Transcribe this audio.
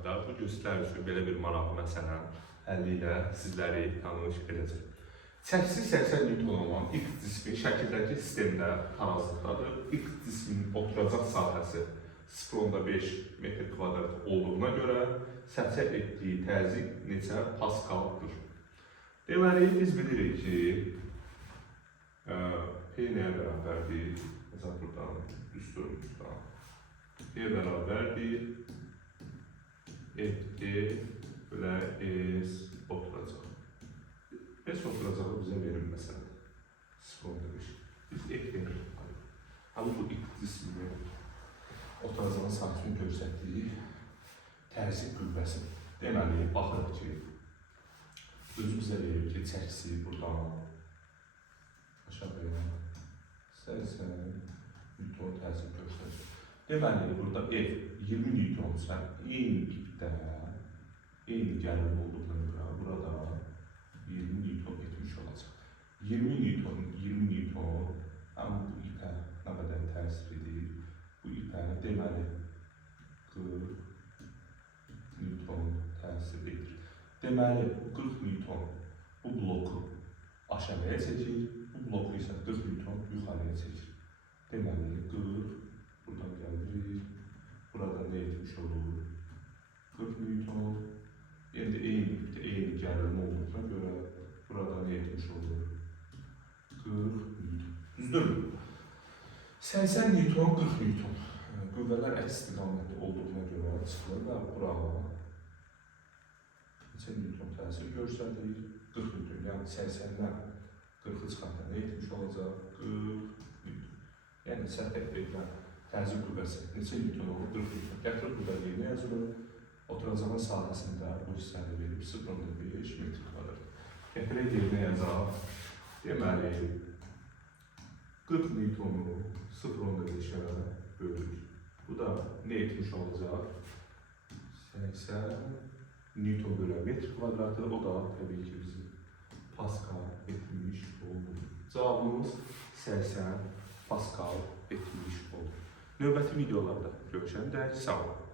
videolarda bu gün sizlər üçün belə bir maraqlı məsələnin həlli ilə sizləri tanış edəcəm. Çəkisi 80 Newton olan X diskin şəkildəki sistemdə tarazlıqdadır. X diskinin oturacaq sahəsi 0.5 metr kvadrat olduğuna görə səthə etdiyi təzyiq neçə paskaldır? Deməli, biz bilirik ki, P nəyə bərabərdir? Məsələn, buradan düsturumuzdan. P bərabərdir. FT bölə S oturacaq. S oturacağı bizə verir məsələn. 0.5. Biz F veririk. Hələ bu X dismini oturacağın sahəsini göstərdiyi təzyiq qüvvəsi. Deməli, baxırıq ki, özümüzə verir ki, çəkisi buradan aşağıya 80 Newton təzyiq göstərir. Deməli, burada F 20 Newtonsa, eyni ipdə, eyni gəlir olduğuna görə burada 20 Newton etmiş olacaq. 20 Newton, həm bu ipə nə qədər təsir edir? Bu ipə deməli 40 Newton təsir edir. Deməli, 40 Newton bu bloku aşağıya çəkir, bu bloku isə 40 Newton yuxarıya çəkir. Deməli, 40 buradan gəlir, burada nə etmiş olur? 40 Newton, yəni eyni ipdə, eyni gərilmə olduğuna görə burada nə etmiş olur? 40 Newton. Düzdürmü? 80 Newton, 40 Newton. Qüvvələr əks istiqamətli olduğuna görə çıxılır və bura neçə Newton təsir göstərir? 40 Newton, yəni 80-dən 40-ı çıxardan nə etmiş olacaq? 40 Newton. Yəni səthə verilən təzyiq qüvvəsi neçə Newton olur? 40 Newton. Gətirib burada yerinə yazılır. Oturacağın sahəsində bu hissəni verib 0.5 metr kvadrat. Gətirib yerinə yazaq. Deməli, 40 Newtonu 0.5-ə bölür. Bu da nə etmiş olacaq? 80 Newton bölü metr kvadratı, o da təbii ki, bizi Pascal etmiş olur. Cavabımız 80 Pascal etmiş olur. Növbəti videolarda görüşəndə sağ olun.